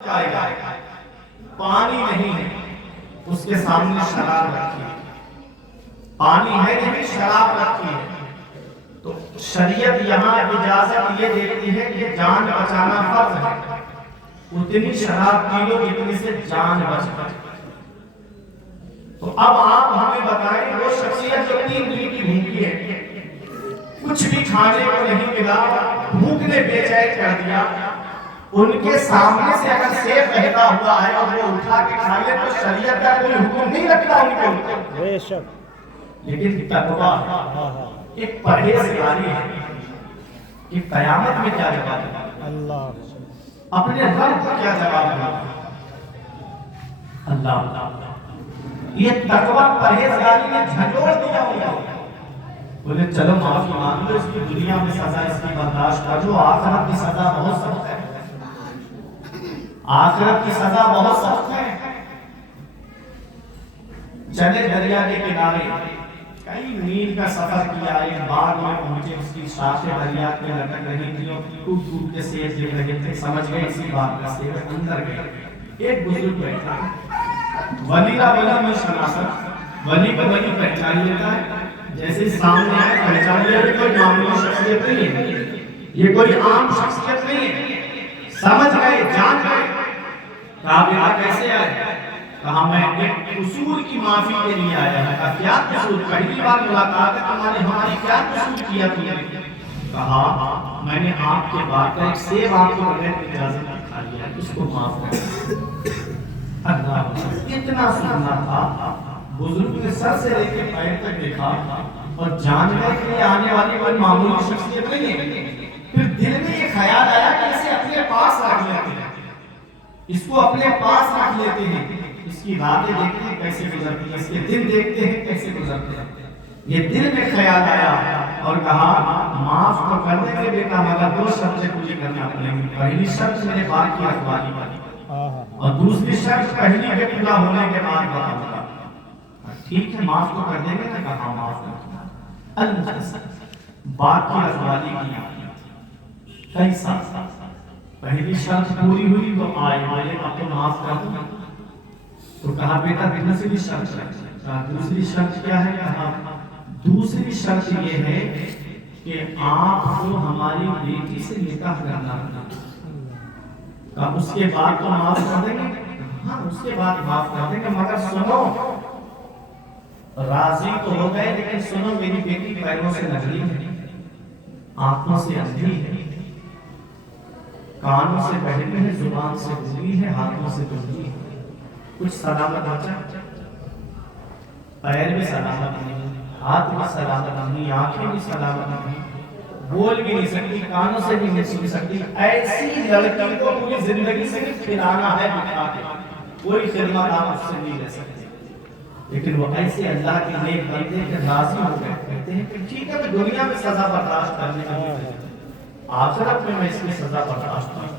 جائے گا، پانی نہیں ہے، اس کے سامنے شراب رکھی ہے، پانی ہے نہیں شراب رکھی ہے، تو شریعت یہاں اجازت یہ دیتی ہے کہ جان بچانا فرض ہے، اتنی شراب پی لو جتنی سے جان بچ جائے۔ تو اب آپ ہمیں بتائیں وہ شخصیت جو 3 دن کی بھوکی ہے، کچھ بھی کھانے کو نہیں ملا، بھوک نے بے چین کر دیا، ان کے سامنے سے اگر سیب بہتا ہوا ہے اور وہ اٹھا کے کھا لے تو شریعت کا کوئی حکم نہیں رکھتا ان کے اوپر، بے شک، لیکن تقویٰ ایک پرہیزگاری ہے کہ قیامت میں کیا جواب ہے، اللہ اپنے رب کو کیا جواب ہے، اللہ یہ تقویٰ پرہیزگاری نے جھنجھوڑ دیا ہوگا، بولے چلو معافی مانگ لو، اس کی دنیا میں سزا اس کی برداشت کر لو، آخرت کی سزا بہت سخت ہے، آخرت کی سزا بہت سخت ہے۔ چلے دریا کے کنارے، کئی میل کا سفر کیا، ایک باغ میں پہنچے، اس کی شاخیں دریا میں لٹک رہی تھی اور ٹوٹ ٹوٹ کے سیب گر رہے تھے، سمجھ گئے اسی باغ کا سیب، اندر گئے، ایک بزرگ بیٹھا، ولی کا ولی میں شناسا، ولی کو ولی پہچان لیتا ہے، جیسے سامنے آئے پہچان لیا کہ کوئی معمولی شخصیت نہیں ہے، یہ کوئی عام شخصیت نہیں ہے، سمجھ گئے، جان گئے، کہا بیٹا کیسے آئے؟ کہا میں ایک قصور کی معافی کے لیے آیا ہے۔ کہا کیا قصور؟ پہلی بار ملاقات ہے تمہاری ہماری، کیا قصور کیا تم نے؟ کہا میں نے آپ کے بعد کا ایک سیب آپ کو بغیر اجازت کا کھا لیا ہے، اس کو معاف کر دیا۔ اللہ اتنا سننا تھا، بزرگ نے سر سے لے کے پیر تک دیکھا اور جاننے کے لیے آنے والی کوئی معمولی شخصیت نہیں ہے۔ پھر دل میں یہ خیال آیا کہ اسے اپنے پاس رکھ لیتے ہیں، اس کو اپنے پاس رکھ لیتے ہیں، اس کی راتیں دیکھتے ہیں کیسے گزرتی ہیں، اس کے دن دیکھتے ہیں کیسے گزرتے ہیں۔ یہ دل میں خیال آیا اور کہا معاف تو کر دیں گے بیٹا، مگر 2 شرطیں پوری کرنا پڑیں گی۔ پہلی شرط میرے باپ کی اخباری والی، اور دوسری شرط پہلی کے پورا ہونے کے بعد بتاؤں گا۔ ٹھیک ہے معاف تو کر دیں گے نا؟ کہا معاف کر دیں گے۔ باپ کی اخباری کی کئی سال، پہلی شرط پوری ہوئی تو آئے اب تو معاف کر دوں، تو کہا بیٹا دوسری شرط ہے۔ کہا دوسری شرط کیا ہے؟ کہا دوسری شرط یہ ہے کہ آپ کو ہماری بیٹی سے نکاح کرنا ہے۔ کہا اس کے بعد تو معاف کر دیں گے؟ ہاں اس کے بعد معاف کر دیں گے، مگر سنو، راضی تو ہو گئے لیکن سنو میری بیٹی پیروں سے نگلی ہے، آنکھوں سے اندھی ہے، کانوں سے بہری ہے، زبان سے گونگی ہے، ہاتھوں سے گنگی ہے، کچھ سلامت بچا، پیر بھی سلامت نہیں، ہاتھ بھی سلامت نہیں، آنکھیں بھی سلامت نہیں، بول بھی نہیں سکتی، کانوں سے بھی نہیں سن سکتی، ایسی لڑکی کو پوری زندگی سے کھلانا ہے بٹھا کے، کوئی خدمت آپ اس سے نہیں لے سکتے، لیکن وہ ایسے اللہ کے نیک بندے کے راضی ہو گئے، کہتے ہیں کہ ٹھیک ہے دنیا میں سزا برداشت کرنے کا آخرت میں میں اس کی سزا برداشت کروں۔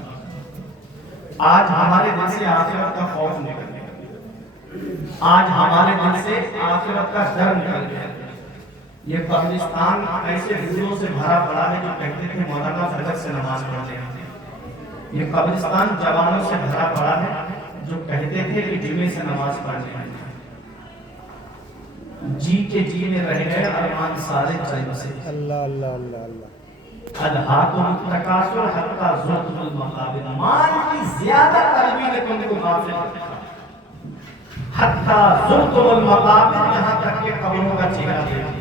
آج ہمارے دل سے آخرت کا خوف نکل گیا، آج ہمارے دل سے آخرت کا ڈر نکل گیا۔ یہ قبرستان ایسے بوڑھوں سے بھرا پڑا ہے جو کہتے تھے مولانا فجر سے نماز پڑھتے ہیں، یہ قبرستان جوانوں سے بھرا پڑا ہے جو کہتے تھے کہ جمعے سے نماز پڑھتے ہیں، جی کے جی میں رہ گئے ارمان سارے چل سے۔ اللہ اللہ اللہ اللہ الہاکم التکاثر حتی زرتم المقابر، مال کی زیادہ طلبی نے تم کو غافل رکھا، حتی زرتم المقابر، یہاں تک کہ قبروں کا چہرہ دیکھا۔